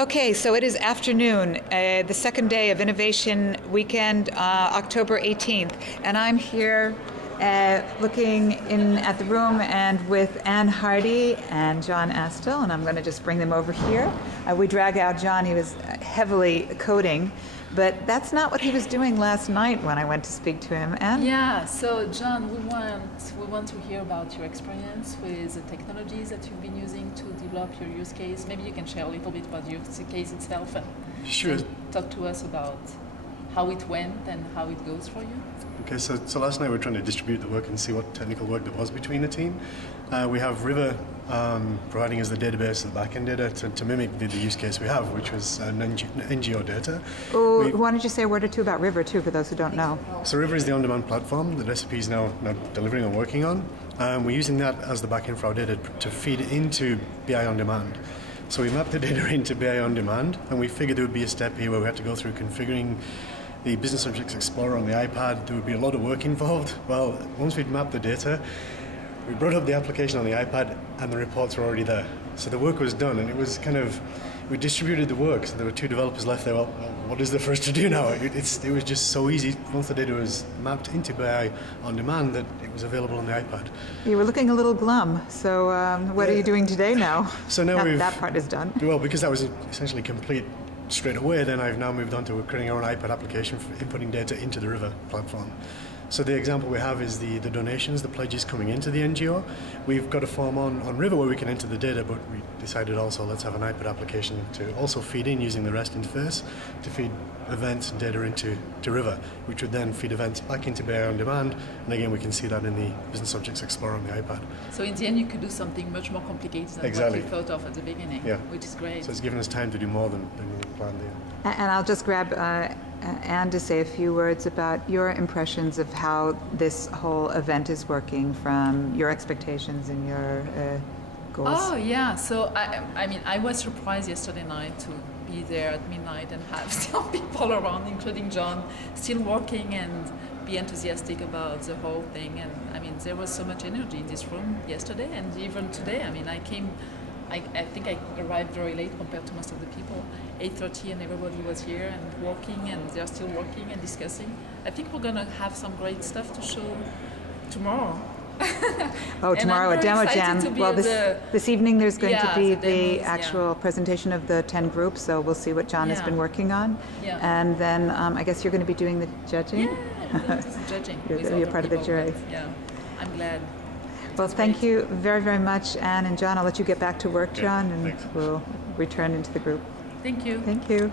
Okay, so it is afternoon, the second day of Innovation Weekend, October 18th, and I'm here looking in at the room and with Anne Hardy and John Astill, and I'm going to just bring them over here. We drag out John. He was heavily coding, but that's not what he was doing last night when I went to speak to him. Anne? Yeah, so John, we want to hear about your experience with the technologies that you've been using to develop your use case. Maybe you can share a little bit about your use case itself and sure. Talk to us about how it went and how it goes for you. Okay, so last night we were trying to distribute the work and see what technical work there was between the team. We have River providing us the database and the backend data to mimic the use case we have, which was NGO data. Oh, why don't you say a word or two about River too, for those who don't know? So River is the on-demand platform that SAP is now delivering and working on. We're using that as the backend for our data to feed into BI on demand. So we mapped the data into BI on demand, and we figured there would be a step here where we had to go through configuring the Business Objects Explorer on the iPad. There would be a lot of work involved. Well, once we'd mapped the data, we brought up the application on the iPad and the reports were already there. So the work was done, and it was kind of, we distributed the work, so there were two developers left there. Well, what is there for us to do now? It was just so easy once the data was mapped into BI on demand that it was available on the iPad. You were looking a little glum, so what are you doing today now? So now that part is done. Well, because that was essentially complete straight away, then I've now moved on to creating our own iPad application for inputting data into the River platform. So the example we have is the donations, the pledges coming into the NGO. We've got a form on River where we can enter the data, but we decided also let's have an iPad application to also feed in using the REST interface to feed events and data into River, which would then feed events back into BI on demand. And again, we can see that in the Business Objects Explorer on the iPad. So in the end, you could do something much more complicated than what you thought of at the beginning, which is great. So it's given us time to do more than we planned. And I'll just grab Anne to say a few words about your impressions of how this whole event is working from your expectations and your goals. Oh yeah, so I mean I was surprised yesterday night to be there at midnight and have still people around, including John, still working and be enthusiastic about the whole thing. And I mean there was so much energy in this room yesterday and even today. I mean I think I arrived very late compared to most of the people. 8:30 and everybody was here and working, and they're still working and discussing. I think we're going to have some great stuff to show tomorrow. Oh, tomorrow a demo jam. Well, this evening there's going to be the actual presentation of the 10 groups, so we'll see what John has been working on. Yeah. And then I guess you're going to be doing the judging? Yeah, I'm doing some judging. You're part of the jury. Yeah, I'm glad. Well, thank you very, very much, Anne and John. I'll let you get back to work, John, and thanks. we'll return into the group. Thank you. Thank you.